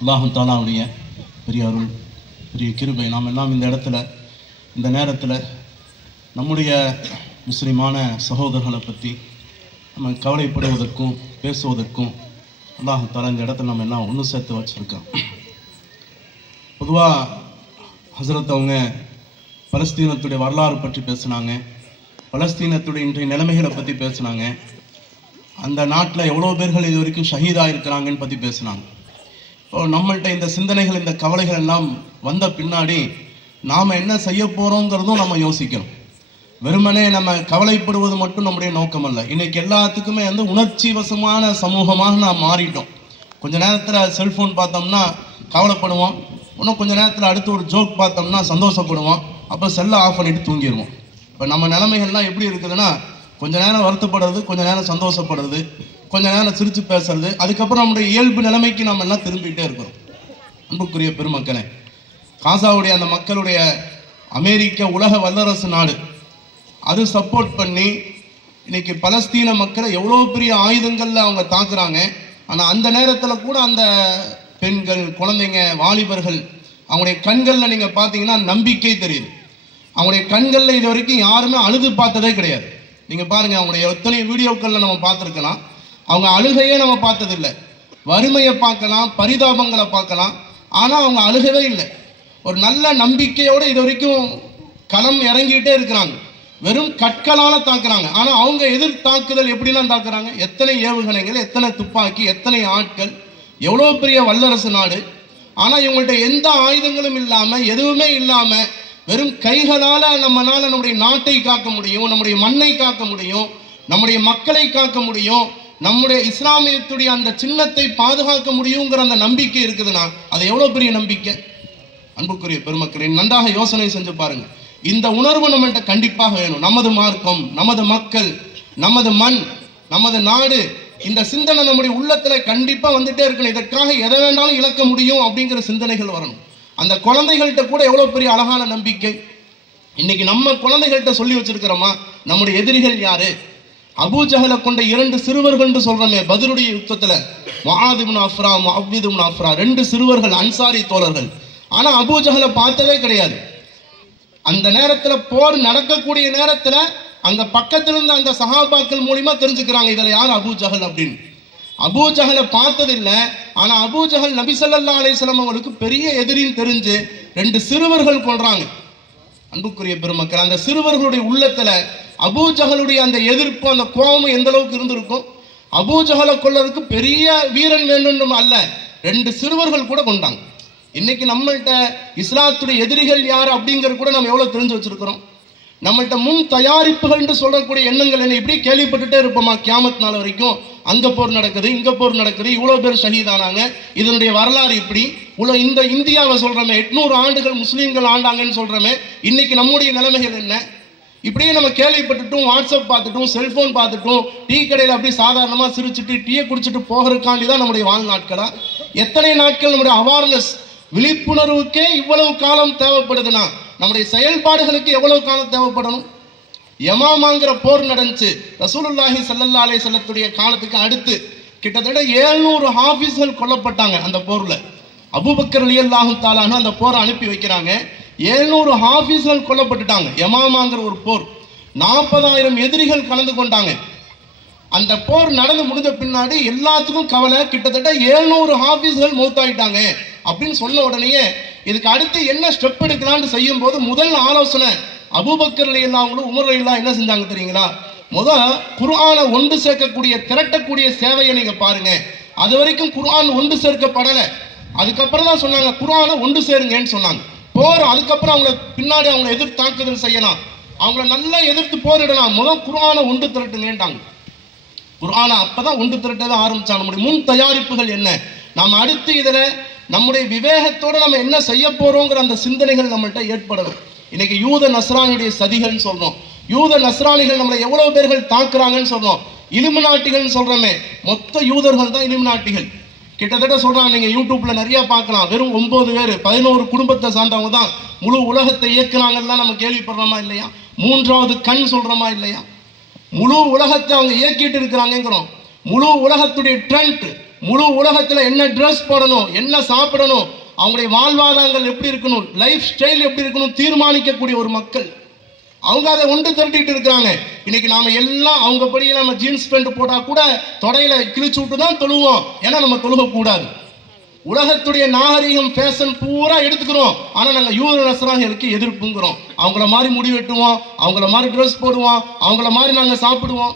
அல்லாஹு தாலாவுடைய பெரிய அருள் பெரிய கிருபை. நாம் எல்லாம் இந்த இடத்துல இந்த நேரத்தில் நம்முடைய முஸ்லிமான சகோதரர்களை பற்றி நம்ம கவலைப்படுவதற்கும் பேசுவதற்கும் அல்லாஹு தாலா இந்த இடத்துல நம்ம எல்லாம் ஒன்று சேர்த்து வச்சுருக்கோம் பொதுவாக ஹசரத் அவங்க பலஸ்தீனத்துடைய வரலாறு பற்றி பேசுனாங்க. பலஸ்தீனத்துடைய இன்றைய நிலைமைகளை பற்றி பேசுனாங்க. அந்த நாட்டில் எவ்வளோ பேர்கள் இது வரைக்கும் ஷஹீதாக இருக்கிறாங்கன்னு பற்றி பேசுனாங்க. நம்மள்கிட்ட இந்த சிந்தனைகள் இந்த கவலைகள் எல்லாம் வந்த பின்னாடி நாம் என்ன செய்ய போகிறோங்கிறதும் நம்ம யோசிக்கணும். வெறுமனே நம்ம கவலைப்படுவது மட்டும் நம்முடைய நோக்கம் அல்ல இன்னைக்கு எல்லாத்துக்குமே வந்து உணர்ச்சி வசமான சமூகமாக நாம் மாறிட்டோம். கொஞ்ச நேரத்தில் செல்ஃபோன் பார்த்தோம்னா கவலைப்படுவோம். இன்னும் கொஞ்ச நேரத்தில் அடுத்து ஒரு ஜோக் பார்த்தோம்னா சந்தோஷப்படுவோம். அப்போ செல்லை ஆஃப் பண்ணிட்டு தூங்கிடுவோம் இப்போ நம்ம நிலைமைகள்லாம் எப்படி இருக்குதுன்னா கொஞ்ச நேரம் வருத்தப்படுறது கொஞ்ச நேரம் சந்தோஷப்படுறது. கொஞ்ச நேரம் சிரித்து பேசுறது அதுக்கப்புறம் நம்முடைய இயல்பு நிலைமைக்கு நம்ம எல்லாம் திரும்பிகிட்டே இருக்கிறோம். அன்புக்குரிய பெருமக்களே காசாவுடைய அந்த மக்களுடைய அமெரிக்க உலக வல்லரசு நாடு அது சப்போர்ட் பண்ணி இன்னைக்கு பலஸ்தீன மக்களை எவ்வளோ பெரிய ஆயுதங்களில் அவங்க தாக்குறாங்க ஆனால் அந்த நேரத்தில் கூட அந்த பெண்கள் குழந்தைங்க வாலிபர்கள் அவங்களுடைய கண்களில் நீங்கள் பார்த்தீங்கன்னா நம்பிக்கை தெரியுது. அவங்களுடைய கண்களில் இது வரைக்கும் யாருமே அழுது பார்த்ததே கிடையாது. நீங்கள் பாருங்கள் அவங்களுடைய எத்தனை வீடியோக்களில் நம்ம பார்த்துருக்கலாம். அவங்க அழுகையே நம்ம பார்த்ததில்லை. வறுமையை பார்க்கலாம் பரிதாபங்களை பார்க்கலாம். ஆனால் அவங்க அழுகவே இல்லை. ஒரு நல்ல நம்பிக்கையோடு இது வரைக்கும் களம் இறங்கிட்டே இருக்கிறாங்க. வெறும் கற்களால் தாக்குறாங்க. ஆனால் அவங்க எதிர் தாக்குதல் எப்படிலாம் தாக்குறாங்க? எத்தனை ஏவுகணைகள் எத்தனை துப்பாக்கி எத்தனை ஆட்கள்? எவ்வளோ பெரிய வல்லரசு நாடு. ஆனால் இவங்கள்ட்ட எந்த ஆயுதங்களும் இல்லாமல் எதுவுமே இல்லாமல் வெறும் கைகளால் நம்மளால் நம்முடைய நாட்டை காக்க முடியும் நம்முடைய மண்ணை காக்க முடியும் நம்முடைய மக்களை காக்க முடியும். நம்முடைய இஸ்லாமியத்துடைய அந்த சின்னத்தை பாதுகாக்க முடியுங்கிற அந்த நம்பிக்கை இருக்குதுன்னா அது எவ்வளோ பெரிய நம்பிக்கை? அன்புக்குரிய பெருமக்களே நன்றாக யோசனை செஞ்சு பாருங்க இந்த உணர்வு நம்மள்கிட்ட கண்டிப்பாக வேணும். நமது மார்க்கம் நமது மக்கள் நமது மண் நமது நாடு இந்த சிந்தனை நம்முடைய உள்ளத்துல கண்டிப்பா வந்துட்டே இருக்கணும். இதற்காக எதை வேண்டாலும் இழக்க முடியும் அப்படிங்கிற சிந்தனைகள் வரணும். அந்த குழந்தைகள்கிட்ட கூட எவ்வளவு பெரிய அழகான நம்பிக்கை. இன்னைக்கு நம்ம குழந்தைகள்கிட்ட சொல்லி வச்சிருக்கிறோமா நம்முடைய எதிரிகள் யாரு? அபூஜஹலை கொண்ட இரண்டு சிறுவர்கள் என்று சொல்றோமே பதிலுடைய யுத்தத்துல. மகாதிபுன் அஃப்ரா மஹ்விதுன் அஃப்ரா ரெண்டு சிறுவர்கள் அன்சாரி தோழர்கள். ஆனா அபூஜஹலை பார்த்ததே கிடையாது. அந்த நேரத்துல போர் நடக்கக்கூடிய நேரத்துல அங்க பக்கத்துல இருந்த அந்த சஹாபாக்கள் மூலியமா தெரிஞ்சுக்கிறாங்க இதுல யார் அபூ ஜஹல் அப்படின்னு. அபூ ஜஹலை பார்த்ததில்ல ஆனா அபூ ஜஹல் அலிஸ்லாம் ஸல்லல்லாஹு அவங்களுக்கு பெரிய எதிரின்னு தெரிஞ்சு ரெண்டு சிறுவர்கள் கொள்றாங்க அன்புக்குரிய பெருமக்கள் அந்த சிறுவர்களுடைய உள்ளத்துல அபூஜகலுடைய அந்த எதிர்ப்பு அந்த கோபம் எந்த அளவுக்கு இருந்திருக்கும்? அபூஜகலை கொள்ளறதுக்கு பெரிய வீரன் வேண்டும் அல்ல. ரெண்டு சிறுவர்கள் கூட கொண்டாங்க. இன்னைக்கு நம்மள்கிட்ட இஸ்லாத்துடைய எதிரிகள் யார் அப்படிங்கிறது கூட நம்ம எவ்வளவு தெரிஞ்சு வச்சிருக்கிறோம். நம்மள்கிட்ட முன் தயாரிப்புகள் சொல்லக்கூடிய எண்ணங்கள் என்ன இப்படி கேள்விப்பட்டுட்டே இருப்போமா? கியாமத் நாள் வரைக்கும். அங்க போர் நடக்குது இங்க போர் நடக்குது இவ்வளவு பேர் ஷஹீதானாங்க இதனுடைய வரலாறு இப்படி. உள்ள இந்த இந்தியாவை சொல்கிறோமே எட்நூறு ஆண்டுகள் முஸ்லீம்கள் ஆண்டாங்கன்னு சொல்கிறோமே இன்னைக்கு நம்முடைய நிலைமைகள் என்ன? இப்படியே நம்ம கேள்விப்பட்டுட்டும் வாட்ஸ்அப் பார்த்துட்டும் செல்போன் பார்த்துட்டும் டீ கடையில் அப்படி சாதாரணமாக சிரிச்சுட்டு டீயை குடிச்சிட்டு போகிறதுக்காண்டி தான் நம்முடைய வாழ்நாட்களா? எத்தனை நாட்கள் நம்முடைய அவேர்னஸ் விழிப்புணர்வுக்கே இவ்வளவு காலம் தேவைப்படுதுன்னா? நம்முடைய செயல்பாடுகளுக்கு எவ்வளவு காலம் தேவைப்படணும் யமாமாங்கிற போர் நடந்துச்சு. ரசூலுல்லாஹி சல்லல்லா அலே செல்லத்துடைய காலத்துக்கு அடுத்து கிட்டத்தட்ட 700 ஹாஃபிஸ்கள் கொல்லப்பட்டாங்க அந்த போரில். அபூபக்கர் ரலியல்லாஹு தாலானு அந்த போரை அனுப்பி வைக்கிறாங்க. 700 ஹாஃபிஸ்கள் கொல்லப்பட்டுட்டாங்க. யமாமாங்கிற ஒரு போர். நாற்பதாயிரம் எதிரிகள் கலந்து கொண்டாங்க. அந்த போர் நடந்து முடிஞ்ச பின்னாடி எல்லாத்துக்கும் கவலை கிட்டத்தட்ட 700 ஹாஃபிஸ்கள் மௌத்தாயிட்டாங்க அப்படின்னு சொன்ன உடனேயே இதுக்கு அடுத்து என்ன ஸ்டெப் எடுக்கலாம்னு செய்யும் போது முதல் ஆலோசனை அபுபக்கர் இல்லாமலும் உமர் அலியல்லா என்ன செஞ்சாங்க தெரியுங்களா? முத குர்ஆனை ஒன்று சேர்க்கக்கூடிய திரட்டக்கூடிய சேவையை நீங்க பாருங்க. அது வரைக்கும் குர்ஆன் ஒன்று சேர்க்கப்படலை. அதுக்கப்புறம் தான் சொன்னாங்க குர்ஆனை ஒன்று சேருங்கன்னு சொன்னாங்க. போர் அதுக்கப்புறம் அவங்கள பின்னாடி அவங்கள எதிர்த்து தாக்குதல் செய்யலாம். அவங்கள நல்லா எதிர்த்து போரிடலாம். முதல் குர்ஆனை ஒன்று திரட்டுங்கன்றாங்க. குர்ஆனை அப்பதான் ஒன்று திரட்டவே ஆரம்பிச்சாங்க. முடியும் முன் தயாரிப்புகள் என்ன? நாம் அடுத்து இதில் நம்முடைய விவேகத்தோடு நம்ம என்ன செய்ய போறோங்கிற அந்த சிந்தனைகள் நம்மள்கிட்ட ஏற்படணும். இன்னைக்கு யூத நஸ்ரானியுடைய சதிகள்னு சொல்றோம். யூத நஸ்ரானிகள் நம்மளை எவ்வளவு பேர்கள் தாக்குறாங்கன்னு சொல்றோம். இலுமினாட்டிகள்னு சொல்றோமே மொத்த யூதர்கள் தான் இலுமினாட்டிகள் கிட்டத்தட்ட சொல்றாங்க நீங்க யூடியூப்ல நிறைய பார்க்கலாம். வெறும் ஒன்பது பேர் பதினோரு குடும்பத்தை சார்ந்தவங்க தான் முழு உலகத்தை இயக்குனாங்கன்னு நம்ம கேள்விப்படுறோமா இல்லையா? மூன்றாவது கண் சொல்றோமா இல்லையா? முழு உலகத்தை அவங்க இயக்கிட்டு இருக்கிறாங்கிறோம் முழு உலகத்துடைய ட்ரெண்ட் முழு உலகத்தில் என்ன ட்ரெஸ் போடணும் என்ன சாப்பிடணும் அவங்களுடைய வாழ்வாதாரங்கள் எப்படி இருக்கணும் லைஃப் ஸ்டைல் எப்படி இருக்கணும் தீர்மானிக்கக்கூடிய ஒரு மக்கள். அவங்க அதை ஒன்று திரட்டிட்டு இருக்கிறாங்க. இன்னைக்கு நாம எல்லாம் அவங்க படி நம்ம ஜீன்ஸ் பேண்ட் போட்டால் கூட தொடையில கிழிச்சு விட்டு தான் தொழுவோம். ஏன்னா நம்ம தொழுகக்கூடாது. உலகத்துடைய நாகரிகம் ஃபேஷன் பூரா எடுத்துக்கிறோம். ஆனா நாங்க யூத நசராகிகளுக்கு எதிர்ப்புங்கிறோம். அவங்கள மாதிரி முடி வெட்டுவோம் அவங்கள மாதிரி ட்ரெஸ் போடுவோம் அவங்கள மாதிரி நாங்கள் சாப்பிடுவோம்.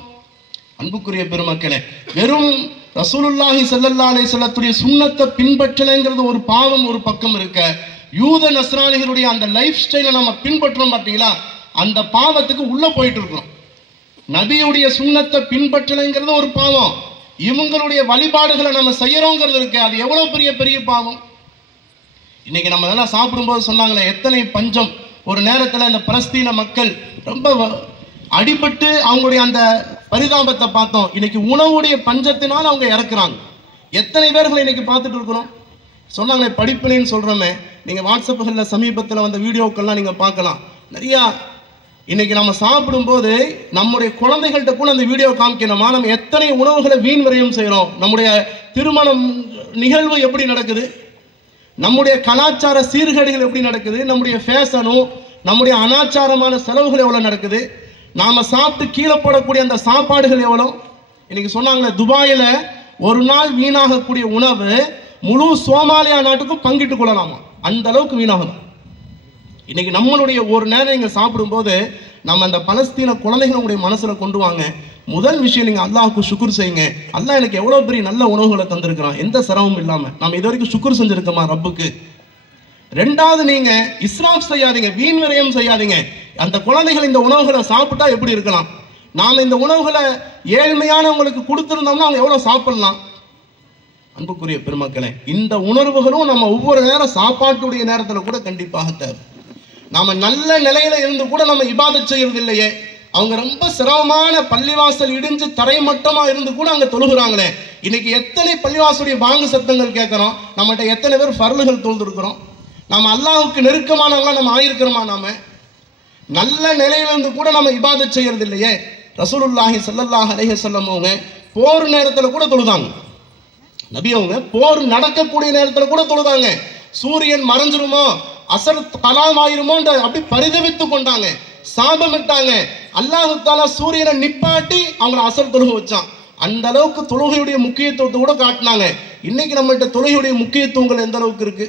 அன்புக்குரிய பெருமக்களே வெறும் ரசூலுல்லாஹி ஸல்லல்லாஹு அலைஹி வஸல்லத்துடைய சுண்ணத்தை பின்பற்றலைங்கிறது ஒரு பாவம் ஒரு பக்கம் இருக்க. யூத நஸ்ரானிகளுடைய அந்த லைஃப் ஸ்டைலை நம்ம பின்பற்றோம் பார்த்தீங்களா? அந்த பாவத்துக்கு உள்ளே போயிட்டு இருக்கிறோம் நபியுடைய சுண்ணத்தை பின்பற்றலைங்கிறது ஒரு பாவம். இவங்களுடைய வழிபாடுகளை நம்ம செய்யறோங்கிறது இருக்கு. அது எவ்வளோ பெரிய பெரிய பாவம்? இன்னைக்கு நம்ம எல்லாம் சாப்பிடும்போது சொன்னாங்களே எத்தனை பஞ்சம்? ஒரு நேரத்தில் அந்த பலஸ்தீன மக்கள் ரொம்ப அடிபட்டு அவங்களுடைய அந்த பரிதாபத்தை பார்த்தோம். இன்னைக்கு உணவுடைய பஞ்சத்தினால் அவங்க இறக்குறாங்க. எத்தனை பேர்களை இன்னைக்கு பார்த்துட்டு இருக்கிறோம்? சொன்னாங்களே படிப்பினைன்னு சொல்கிறோமே நீங்கள் வாட்ஸ்அப்புகளில் சமீபத்தில் வந்த வீடியோக்கள்லாம் நீங்கள் பார்க்கலாம். நிறையா. இன்னைக்கு நம்ம சாப்பிடும்போது நம்முடைய குழந்தைகள்கிட்ட கூட அந்த வீடியோ காமிக்கணுமா? நம்ம எத்தனை உணவுகளை வீண் விரயம் செய்கிறோம் நம்முடைய திருமணம் நிகழ்வு எப்படி நடக்குது? நம்முடைய கலாச்சார சீர்கேடுகள் எப்படி நடக்குது? நம்முடைய ஃபேஷனும் நம்முடைய அனாச்சாரமான செலவுகள் எவ்வளோ நடக்குது? நாம சாப்பிட்டு கீழே போடக்கூடிய அந்த சாப்பாடுகள் எவ்வளோ இன்னைக்கு சொன்னாங்களே துபாயில் ஒரு நாள் வீணாகக்கூடிய உணவு முழு சோமாலியா நாட்டுக்கும் பங்கிட்டு கொள்ளலாமா? அந்த அளவுக்கு வீணாகும் இன்னைக்கு நம்மளுடைய ஒரு நேரம் இங்க சாப்பிடும்போது நம்ம அந்த பலஸ்தீன குழந்தைகளுடைய மனசில் மனசுல கொண்டு வாங்க. முதல் விஷயம் நீங்க அல்லாஹுக்கு சுக்குர் செய்யுங்க. அல்லாஹ் எனக்கு எவ்வளவு பெரிய நல்ல உணவுகளை தந்திருக்கிறான். எந்த சிரமமும் இல்லாம. நம்ம இது வரைக்கும் சுக்குர் செஞ்சிருக்கோமா ரப்புக்கு? ரெண்டாவது நீங்க இஸ்ராப் செய்யாதீங்க வீண் விரயம் செய்யாதீங்க. அந்த குழந்தைகள் இந்த உணவுகளை சாப்பிட்டா எப்படி இருக்கலாம்? நாம் இந்த உணவுகளை ஏழ்மையானவங்களுக்கு கொடுத்துருந்தோம்னா அவங்க எவ்வளோ சாப்பிடலாம்? அன்புக்குரிய பெருமக்களே இந்த உணர்வுகளும் நம்ம ஒவ்வொரு நேரம் சாப்பாட்டுடைய நேரத்தில் கூட கண்டிப்பாக தேவை. நாம் நல்ல நிலையில இருந்து கூட நம்ம இபாதத் செய்யறது இல்லையே அவங்க ரொம்ப சிரமமான பள்ளிவாசல் இடிஞ்சு தரைமட்டமா இருந்து கூட அங்க தொழுகிறாங்களே. இன்னைக்கு எத்தனை பள்ளிவாசலுடைய பாங்கு சத்தங்கள் கேட்கிறோம்? நம்மகிட்ட எத்தனை பேர் பரலுகள் தொழுதுருக்கிறோம்? நம்ம அல்லாவுக்கு நெருக்கமானவங்களா நம்ம ஆயிருக்கிறோமா நாம? நல்ல நிலையிலிருந்து கூட நம்ம இபாதத் செய்யறது இல்லையே ரசூலுல்லாஹி சல்லல்லாஹ் அலைஹி வஸல்லம் அவங்க போர் நேரத்துல கூட தொழுதாங்க. நபி அவங்க போர் நடக்கக்கூடிய நேரத்துல கூட தொழுதாங்க. சூரியன் மறைஞ்சிருமோ அசர் கலாம் ஆயிருமோன்ற அப்படி பரிதவித்து கொண்டாங்க. சாபமிட்டாங்க அல்லாஹு தாலா சூரியனை நிப்பாட்டி அவங்கள அசர் தொழுக வச்சான். அந்த அளவுக்கு தொழுகையுடைய முக்கியத்துவத்தை கூட காட்டினாங்க. இன்னைக்கு நம்மகிட்ட தொழுகையுடைய முக்கியத்துவங்கள் எந்த அளவுக்கு இருக்கு?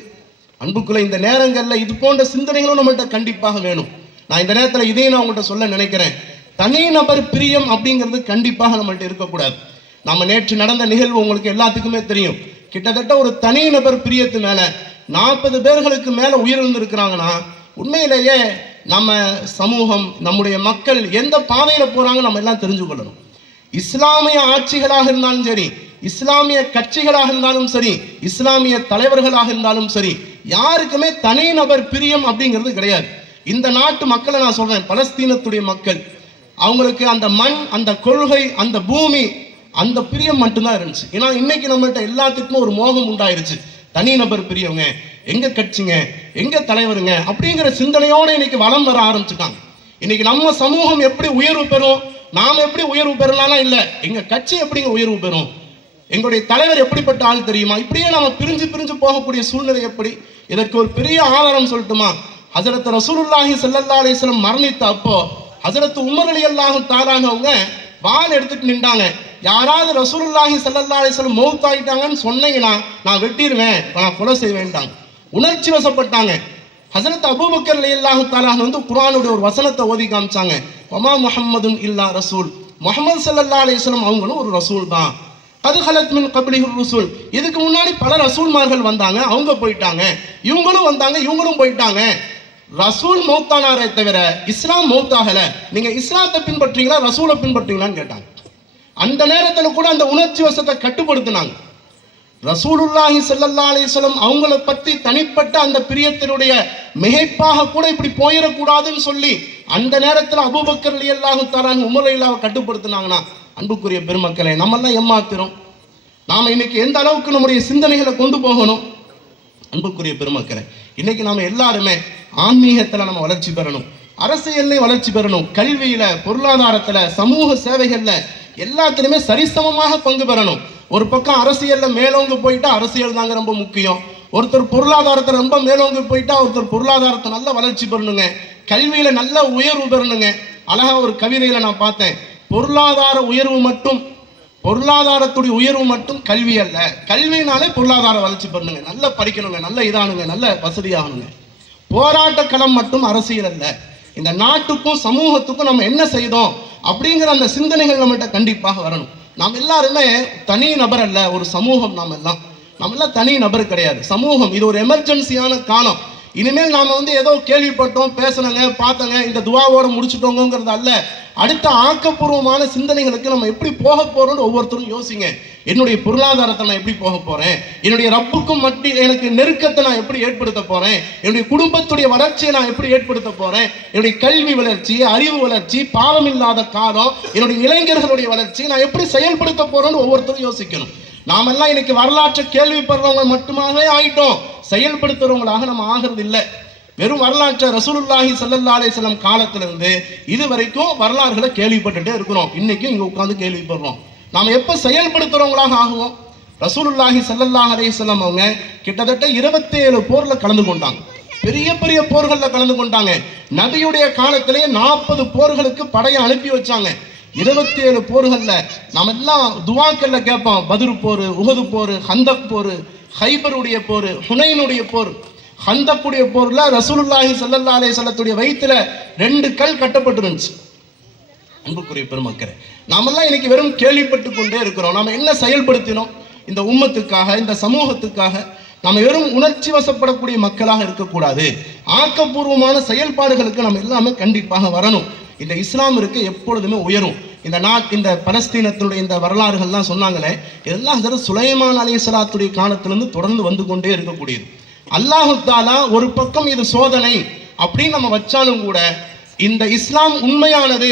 அன்புக்குள்ள இந்த நேரங்கள்ல இது போன்ற சிந்தனைகளும் நம்மகிட்ட கண்டிப்பாக வேணும். நான் இந்த நேரத்தில் இதையும் நான் உங்கள்கிட்ட சொல்ல நினைக்கிறேன். தனி நபர் பிரியம் அப்படிங்கிறது கண்டிப்பாக நம்மள்ட்ட இருக்கக்கூடாது. நம்ம நேற்று நடந்த நிகழ்வு உங்களுக்கு எல்லாத்துக்குமே தெரியும். கிட்டத்தட்ட ஒரு தனி நபர் பிரியத்து மேல நாற்பது பேர்களுக்கு மேல உயிரிழந்திருக்கிறாங்கன்னா உண்மையிலேயே நம்ம சமூகம் நம்முடைய மக்கள் எந்த பாதையில போறாங்க நம்ம எல்லாம் தெரிஞ்சு கொள்ளணும். இஸ்லாமிய ஆட்சிகளாக இருந்தாலும் சரி இஸ்லாமிய கட்சிகளாக இருந்தாலும் சரி இஸ்லாமிய தலைவர்களாக இருந்தாலும் சரி யாருக்குமே தனிநபர் பிரியம் அப்படிங்கிறது கிடையாது. இந்த நாட்டு மக்களை நான் சொல்றேன் பலஸ்தீனத்துடைய மக்கள். அவங்களுக்கு அந்த மண் அந்த கொள்கை அந்த பூமி அந்த பிரியம் மட்டும்தான் இருந்துச்சு. ஏன்னா இன்னைக்கு நம்மள்கிட்ட எல்லாத்துக்கும் ஒரு மோகம் உண்டாயிருச்சு. தனிநபர் பிரியவங்க எங்க கட்சிங்க எங்க தலைவருங்க அப்படிங்கிற சிந்தனையோட இன்னைக்கு வளம் வர ஆரம்பிச்சுட்டாங்க. இன்னைக்கு நம்ம சமூகம் எப்படி உயர்வு பெறும்? நாம் எப்படி உயர்வு பெறலாம் இல்ல எங்க கட்சி எப்படிங்க உயர்வு பெறும்? எங்களுடைய தலைவர் எப்படிப்பட்ட ஆள் தெரியுமா? இப்படியே நம்ம பிரிஞ்சு பிரிஞ்சு போகக்கூடிய சூழ்நிலை எப்படி? இதற்கு ஒரு பெரிய ஆதாரம் சொல்லட்டுமா? ஹசரத் ரசூலுல்லாஹி ஸல்லல்லாஹு அலிஸ்லம் மரணித்த அப்போ ஹசரத் உமர் அலி அல்லாஹு அவங்க வாள் எடுத்துட்டு நின்றாங்க. யாராவது ரசூலுல்லாஹி ஸல்லல்லாஹு அலிஸ்லம் மௌத்தாயிட்டாங்கன்னு சொன்னீங்கன்னா நான் வெட்டிடுவேன் நான் கொலை செய்வேன்ட்டாங்க. உணர்ச்சி வசப்பட்டாங்க. ஹசரத் அபூபக்கர் அல்லாஹு தாலான் வந்து குரானுடைய ஒரு வசனத்தை ஓதி காமிச்சாங்க. ஒமா முஹம்மதுன் இல்லா ரசூல். முகமது ஸல்லல்லாஹு அலிஸ்லம் அவங்களும் ஒரு ரசூல் தான். அது ஹலத் மின் கபிலிஹு ரசூல். இதுக்கு முன்னாடி பல ரசூல்மார்கள் வந்தாங்க அவங்க போயிட்டாங்க. இவங்களும் வந்தாங்க இவங்களும் போயிட்டாங்க. ரசூல் மௌத்தானாரே தவிர இஸ்லாம் மௌத்தாகல. நீங்க இஸ்லாத்தை பின்பற்றீங்களா ரசூலை பின்பற்றீங்களான்னு கேட்டாங்க. அந்த நேரத்தில் கூட அந்த உணர்ச்சி வசத்தை கட்டுப்படுத்தினாங்க. ரசூலுல்லாஹி சல்லல்லா அலிஸ்லம் அவங்கள பற்றி தனிப்பட்ட அந்த பிரியத்தினுடைய மிகைப்பாக கூட இப்படி போயிடக்கூடாதுன்னு சொல்லி அந்த நேரத்தில் அபூபக்கர் ரலியல்லாஹு தஆலான் உமர் ரலியல்லாஹு கட்டுப்படுத்தினாங்கன்னா அன்புக்குரிய பெருமக்களை நம்மெல்லாம் ஏமாத்திரும் நாம் இன்னைக்கு எந்த அளவுக்கு நம்முடைய சிந்தனைகளை கொண்டு போகணும்? அன்புக்குரிய பெருமக்களை இன்னைக்கு நாம எல்லாருமே ஆன்மீகத்துல நம்ம வளர்ச்சி பெறணும். அரசியல்லையும் வளர்ச்சி பெறணும். கல்வியில பொருளாதாரத்துல சமூக சேவைகள்ல எல்லாத்திலுமே சரிசமமாக பங்கு பெறணும். ஒரு பக்கம் அரசியல்ல மேலோங்க போயிட்டா அரசியல் தாங்க ரொம்ப முக்கியம். ஒருத்தர் பொருளாதாரத்தை ரொம்ப மேலோங்க போயிட்டா ஒருத்தர் பொருளாதாரத்தை நல்ல வளர்ச்சி பெறணுங்க. கல்வியில நல்ல உயர்வு பெறணுங்க. அழகா ஒரு கவிதையில நான் பார்த்தேன். பொருளாதார உயர்வு மட்டும் பொருளாதாரத்துடைய உயர்வு மட்டும் கல்வி அல்ல. கல்வினாலே பொருளாதார வளர்ச்சி பண்ணுங்க. நல்லா படிக்கணுங்க நல்ல இதானுங்க நல்ல வசதியாகணுங்க. போராட்ட களம் மட்டும் அரசியல் அல்ல. இந்த நாட்டுக்கும் சமூகத்துக்கும் நம்ம என்ன செய்தோம் அப்படிங்கிற அந்த சிந்தனைகள் நம்மகிட்ட கண்டிப்பாக வரணும். நாம் எல்லாருமே தனி நபர் அல்ல ஒரு சமூகம் நாம் எல்லாம். நம்ம எல்லாம் தனி நபர் கிடையாது. சமூகம் இது ஒரு எமர்ஜென்சியான காலம். இனிமேல் நாம வந்து ஏதோ கேள்விப்பட்டோம் பேசணுங்க பார்த்தங்க இந்த துவாவோட முடிச்சுட்டோங்கிறது அல்ல. அடுத்த ஆக்கப்பூர்வமான சிந்தனைகளுக்கு நம்ம எப்படி போக போறோம்னு ஒவ்வொருத்தரும் யோசிங்க. என்னுடைய பொருளாதாரத்தை நான் எப்படி போக போறேன்? என்னுடைய ரப்புக்கும் மட்டி எனக்கு நெருக்கத்தை நான் எப்படி ஏற்படுத்த போறேன்? என்னுடைய குடும்பத்துடைய வளர்ச்சியை நான் எப்படி ஏற்படுத்த போறேன்? என்னுடைய கல்வி வளர்ச்சி அறிவு வளர்ச்சி பாவம் இல்லாத காலம் என்னுடைய இளைஞர்களுடைய வளர்ச்சி நான் எப்படி செயல்படுத்த போறேன்னு ஒவ்வொருத்தரும் யோசிக்கணும். நாமெல்லாம் இன்னைக்கு வரலாற்றை கேள்விப்படுறவங்க மட்டுமாகவே ஆயிட்டோம். செயல்படுத்துறவங்களாக நம்ம ஆகிறது இல்லை வெறும் வரலாற்றை ரசூலுல்லாஹி சல்லல்லா அலைஹி வஸல்லம் காலத்துல இது வரைக்கும் வரலாறுகளை கேள்விப்பட்டுட்டே இருக்கிறோம். இன்னைக்கும் இங்கே உட்காந்து கேள்விப்படுறோம். நாம் எப்போ செயல்படுத்துறவங்களாக ஆகுவோம்? ரசூலுல்லாஹி சல்லல்லா அலைஹி வஸல்லம் அவங்க கிட்டத்தட்ட இருபத்தேழு போரில் கலந்து கொண்டாங்க. பெரிய பெரிய போர்களில் கலந்து கொண்டாங்க. நபியுடைய காலத்திலேயே நாற்பது போர்களுக்கு படையை அனுப்பி வச்சாங்க. இருபத்தி ஏழு போர்களில் நம்ம எல்லாம் துவாக்கல்ல கேட்போம். பதிரு போர் உகது போர் ஹந்தக் போர் ஹைபருடைய போர் ஹுனைனுடைய போர். ஹந்தக்குடைய போர்ல ரசூலுல்லாஹி சல்லல்லா அலே சல்லத்துடைய வயிற்றுல ரெண்டு கல் கட்டப்பட்டு இருந்துச்சு அன்புக்குரிய பெருமக்களே நாமெல்லாம் இன்னைக்கு வெறும் கேள்விப்பட்டு கொண்டே இருக்கிறோம். நாம என்ன செயல்படுத்தினோம்? இந்த உம்மத்துக்காக இந்த சமூகத்துக்காக நாம் வெறும் உணர்ச்சி வசப்படக்கூடிய மக்களாக இருக்கக்கூடாது. ஆக்கப்பூர்வமான செயல்பாடுகளுக்கு நம்ம எல்லாமே கண்டிப்பாக வரணும். இந்த இஸ்லாம் இருக்க எப்பொழுதுமே உயரும். இந்த நாட் இந்த பலஸ்தீனத்தினுடைய இந்த வரலாறுகள்லாம் சொன்னாங்களே இதெல்லாம் ஹஜரத் சுலைமான் அலைஹிஸ்ஸலாத்துடைய காலத்திலிருந்து தொடர்ந்து வந்து கொண்டே இருக்கக்கூடியது. அல்லாஹு தாலா ஒரு பக்கம் இது சோதனை அப்படின்னு நம்ம வச்சாலும் கூட இந்த இஸ்லாம் உண்மையானது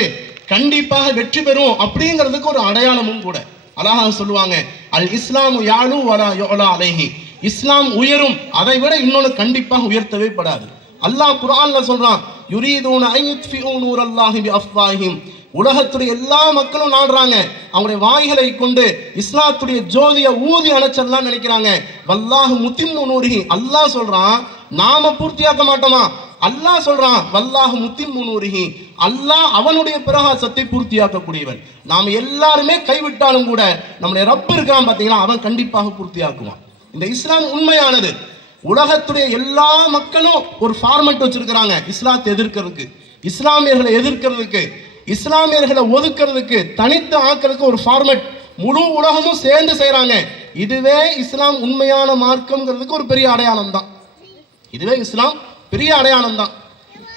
கண்டிப்பாக வெற்றி பெறும் அப்படிங்கிறதுக்கு ஒரு அடையாளமும் கூட. அழகாக சொல்லுவாங்க அல் இஸ்லாம் யாழு வலா யோலா அலைஹி. இஸ்லாம் உயரும் அதை விட இன்னொன்று கண்டிப்பாக உயர்த்தவே படாது. அல்லாஹ் குரான்ல சொல்றான் யுரீதூன ஐயுத்ஃபிஉ நூரல்லாஹி பிஅஃவாஹிம் உலகத்துடைய எல்லா மக்களும் நாடுறாங்க. அவங்களுடைய வாய்களை கொண்டு இஸ்லாத்துடைய ஜோதியை ஊதி அணைச்சல்லாம் நினைக்கிறாங்க. வல்லாஹு முத்திம்மு நூரிஹி. அல்லாஹ் சொல்றான் நாம பூர்த்தியாக்க மாட்டோமா? அல்லாஹ் சொல்றான் வல்லாஹு முத்திம்மு நூறுகி அல்லாஹ் அவனுடைய பிரகாசத்தை பூர்த்தியாக்கக்கூடியவன். நாம் எல்லாருமே கைவிட்டாலும் கூட நம்முடைய ரப்பு இருக்கான் பார்த்தீங்கன்னா அவன் கண்டிப்பாக பூர்த்தியாக்குவான். இந்த இஸ்லாம் உண்மையானது. உலகத்துடைய எல்லா மக்களும் ஒரு ஃபார்மெட் வச்சிருக்கிறாங்க. இஸ்லாத்தை எதிர்க்கிறதுக்கு இஸ்லாமியர்களை எதிர்க்கிறதுக்கு இஸ்லாமியர்களை ஒதுக்கிறதுக்கு தனித்து ஆக்கிறதுக்கு ஒரு ஃபார்மெட் முழு உலகமும் சேர்ந்து செய்கிறாங்க இதுவே இஸ்லாம் உண்மையான மார்க்கம்ங்கிறதுக்கு ஒரு பெரிய அடையாளம் தான். இதுவே இஸ்லாம் பெரிய அடையாளம் தான்.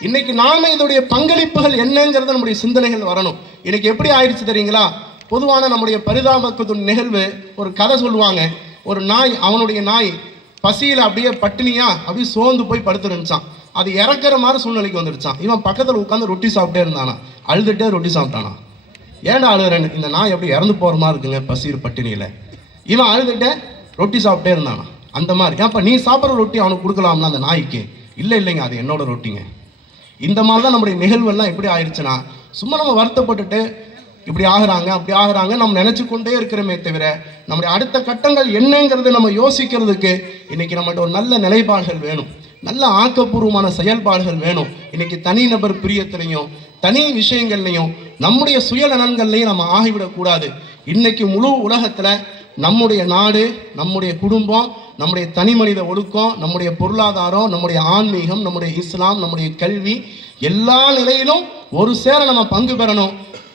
இன்னைக்கு நாம இதோடைய பங்களிப்புகள் என்னங்கிறது நம்முடைய சிந்தனைகள் வரணும். இன்னைக்கு எப்படி ஆயிடுச்சு தெரியுங்களா? பொதுவான நம்முடைய பரிதாபக்கத்து நிகழ்வு ஒரு கதை சொல்லுவாங்க. ஒரு நாய் அவனுடைய நாய் பசியில் அப்படியே பட்டினியா அப்படியே சோர்ந்து போய் படுத்துருந்துச்சான் அது இறக்குற மாதிரி சூழ்நிலைக்கு வந்துருச்சான் இவன் பக்கத்தில் உட்காந்து ரொட்டி சாப்பிட்டே இருந்தானா? அழுதுகிட்டே ரொட்டி சாப்பிட்டானா? ஏன்டா அழுகிறேன் இந்த நாய் எப்படி இறந்து போகிற மாதிரி இருக்குங்க பசியில் பட்டினியில்? இவன் அழுதுகிட்டே ரொட்டி சாப்பிட்டே இருந்தானா? அந்த மாதிரி. ஏன்ப்பா நீ சாப்பிட்ற ரொட்டி அவனுக்கு கொடுக்கலாம்னா அந்த நாய்க்கு? இல்லை இல்லைங்க அது என்னோட ரொட்டிங்க. இந்த மாதிரி தான் நம்முடைய நிகழ்வெல்லாம் எப்படி ஆயிடுச்சுன்னா சும்மா நம்ம வருத்தப்பட்டுட்டு இப்படி ஆகுறாங்க அப்படி ஆகுறாங்க. நம்ம நினைச்சு கொண்டே இருக்கிறோமே தவிர நம்முடைய அடுத்த கட்டங்கள் என்னங்கிறது நம்ம யோசிக்கிறதுக்கு இன்னைக்கு நம்மகிட்ட ஒரு நல்ல நிலைப்பாடுகள் வேணும். நல்ல ஆக்கப்பூர்வமான செயல்பாடுகள் வேணும். இன்னைக்கு தனிநபர் பிரியத்திலையும் தனி விஷயங்கள்லையும் நம்முடைய சுயநலன்கள்லையும் நம்ம ஆகிவிடக்கூடாது இன்னைக்கு முழு உலகத்தில் நம்முடைய நாடு நம்முடைய குடும்பம் நம்முடைய தனி மனித ஒழுக்கம் நம்முடைய பொருளாதாரம் நம்முடைய ஆன்மீகம் நம்முடைய இஸ்லாம் நம்முடைய கல்வி எல்லா நிலையிலும் ஒரு சேர நம்ம பங்கு பெறணும்.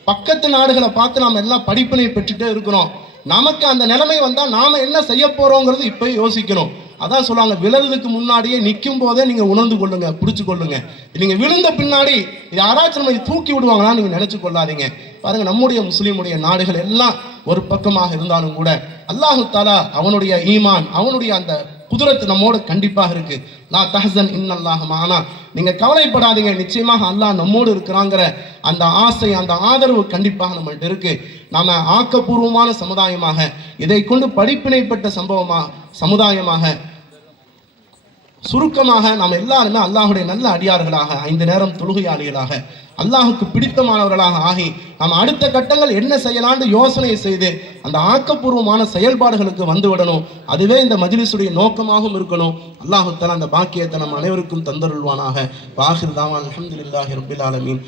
பக்கத்து நாடுகளை பார்த்து நாம் எல்லாம் படிப்பினை பெற்றுட்டே இருக்கிறோம். நமக்கு அந்த நிலைமை வந்தால் நாம் என்ன செய்ய போகிறோங்கிறது இப்போ யோசிக்கணும். அதான் சொல்லுவாங்க விழுறதுக்கு முன்னாடியே நிற்கும் போதே நீங்கள் உணர்ந்து கொள்ளுங்க பிடிச்சு கொள்ளுங்க. நீங்கள் விழுந்த பின்னாடி யாராச்சும் நம்ம தூக்கி விடுவாங்களா நீங்கள் நினச்சி கொள்ளாதீங்க. பாருங்க நம்முடைய முஸ்லீமுடைய நாடுகள் எல்லாம் ஒரு பக்கமாக இருந்தாலும் கூட அல்லாஹு தாலா அவனுடைய ஈமான் அவனுடைய அந்த குதிரத்து நம்மோட கண்டிப்பாக இருக்கு. லா தஹசன் இன்னல்லாஹ் மானா. நீங்க கவலைப்படாதீங்க. நிச்சயமாக அல்லாஹ் நம்மோடு இருக்கிறாங்கிற அந்த ஆசை அந்த ஆதரவு கண்டிப்பாக நம்மள்ட்ட இருக்கு. நாம ஆக்கப்பூர்வமான சமுதாயமாக இதை கொண்டு படிப்பினைப்பட்ட சம்பவமாக சம்பவமா சமுதாயமாக சுருக்கமாக நாம் எல்லாருமே அல்லாஹுடைய நல்ல அடியார்களாக ஐந்து நேரம் தொழுகையாளிகளாக அல்லாஹுக்கு பிடித்தமானவர்களாக ஆகி நாம் அடுத்த கட்டங்கள் என்ன செய்யலாம்னு யோசனை செய்து அந்த ஆக்கப்பூர்வமான செயல்பாடுகளுக்கு வந்து விடணும். அதுவே இந்த மஜிலிசுடைய நோக்கமாகவும் இருக்கணும். அல்லாஹு அந்த பாக்கியத்தை நம் அனைவருக்கும் தந்தருள்வானாக. வாஹிர் தாவான். அஹமதுல்லாஹி ரபில் ஆலமீன்.